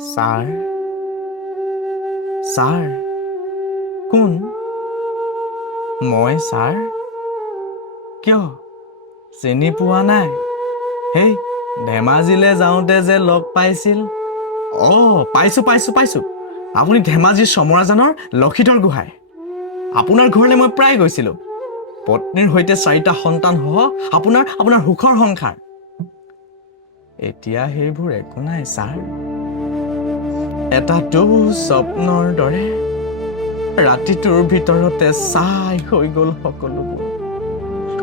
sir sir কোন মই sir কিয় চিনি পোৱা নাই হেই ধেমাজিলৈ যাওঁতে যে লগ পাইছিল পাইছোঁ আপুনি ধেমাজিৰ চমৰাজানৰ লক্ষীধৰ গোহাঁই আপোনাৰ ঘৰলৈ মই প্ৰায় গৈছিলোঁ পত্নীৰ সৈতে 4টা সন্তান সহ আপোনাৰ সুখৰ সংসাৰ এতিয়া সেইবোৰ একো নাই ছাৰ এটা স্বপ্নৰ দৰে ৰাতিটোৰ ভিতৰতে ছাই হৈ গ'ল সকলোবোৰ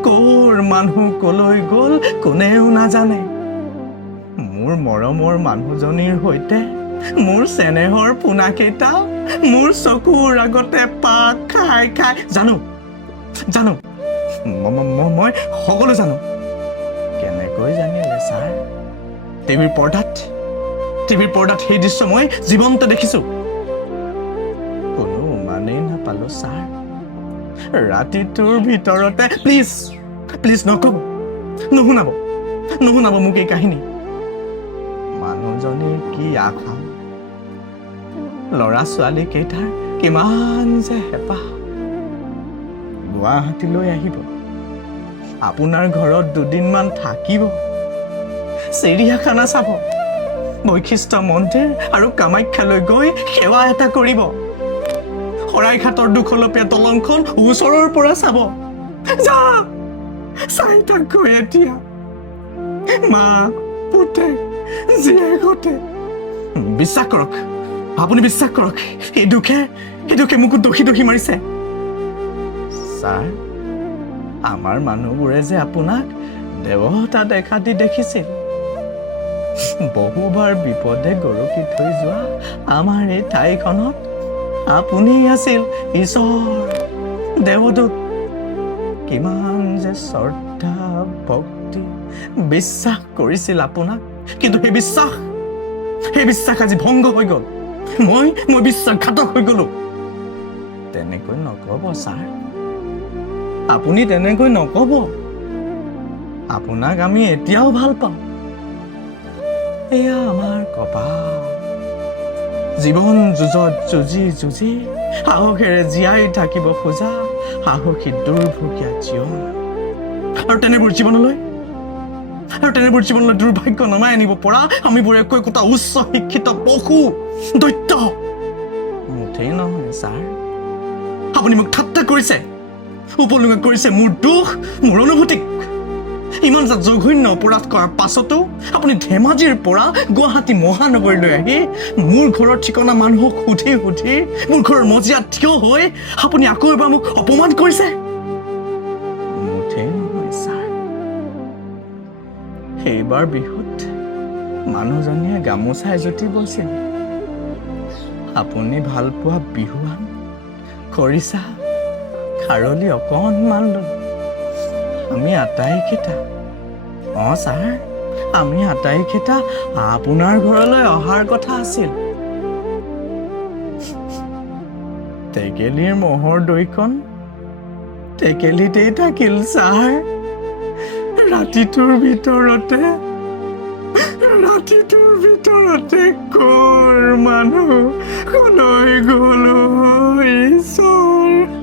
ক'ৰ মানুহ ক'লৈ গ'ল কোনেও নাজানে মোৰ মৰমৰ মানুহজনীৰ সৈতে মোৰ চেনেহৰ পোনাকেইটা মোৰ চকুৰ আগতে পাক খাই জানো মই সকলো জানো কেনেকৈ জানিলে ছাৰ টিভিৰ পৰ্দাত সেই দৃশ্য মই জীৱন্ত দেখিছো কোনো উমানেই নাপালো ছাৰ ৰাতিটোৰ ভিতৰতে প্লিজ নুশুনাব মোক এই কাহিনী মানুহজনীৰ কি আশা ল'ৰা ছোৱালী কেইটাৰ কিমান যে হেঁপাহ গুৱাহাটীলৈ আহিব আপোনাৰ ঘৰত দুদিনমান থাকিব চিৰিয়াখানা চাব বৈশিষ্ট্য মন্দিৰ আৰু কামাখ্যালৈ গৈ সেৱা এটা কৰিব শৰাইঘাটৰ দুখলপীয়া দলংখন ওচৰৰ পৰা চাব চাই থাকগৈ এতিয়া মা পুতেক জীয়েকহঁতে আপুনি বিশ্বাস কৰক এই দুখে মোকো দোষী মাৰিছে ছাৰ আমাৰ মানুহবোৰে যে আপোনাক দেৱতা দেখা দি দেখিছিল বহুবাৰ বিপদে গৰকি থৈ যোৱা আমাৰ এই ঠাইখনত আপুনি আছিল ঈশ্বৰ দেৱদূত কিমান যে শ্ৰদ্ধা ভক্তি বিশ্বাস কৰিছিল আপোনাক কিন্তু সেই বিশ্বাস আজি ভংগ হৈ গ'ল মই বিশ্বাসঘাতক হৈ গ'লো তেনেকৈ নক'ব ছাৰ আপুনি তেনেকৈ নক'ব আপোনাক আমি এতিয়াও ভাল পাওঁ এয়া আমাৰ কপাল জীৱন যুঁজত যুঁজি সাহসেৰে জীয়াই থাকিব খোজা সাহসী দুৰ্ভগীয়া জীৱন আৰু তেনেবোৰ জীৱনলৈ দুৰ্ভাগ্য নমাই আনিব পৰা আমিবোৰ একোটা উচ্চ শিক্ষিত পশু দৈত্য মুঠেই নহয় ছাৰ আপুনি মোক ঠাট্টা কৰিছে উপলুঙা কৰিছে মোৰ দুখ মোৰ অনুভূতিক ইমান জঘন্য অপৰাধ কৰাৰ পাছতো আপুনি ধেমাজিৰ পৰা গুৱাহাটী মহানগৰীলৈ আহি মোৰ ঘৰৰ ঠিকনা মানুহক সুধি মোৰ ঘৰৰ মজিয়াত থিয় হৈ আপুনি আকৌ এবাৰ মোক অপমান কৰিছে মুঠেই নহয় ছাৰ সেইবাৰ বিহুত মানুহজনীয়ে গামোচা এজুতি বৈছিল আপুনি ভাল পোৱা বিহুৱান খৰিচা খাৰলি অকণমান আমি আটাইকেইটা ছাৰ আমি আটাইকেইটা আপোনাৰ ঘৰলৈ অহাৰ কথা আছিল টেকেলিৰ মহৰ দৈকণ টেকেলিতেই থাকিল ছাৰ ৰাতিটোৰ ভিতৰতে ক'ৰ মানুহ কলৈ গ'ল ঈশ্বৰ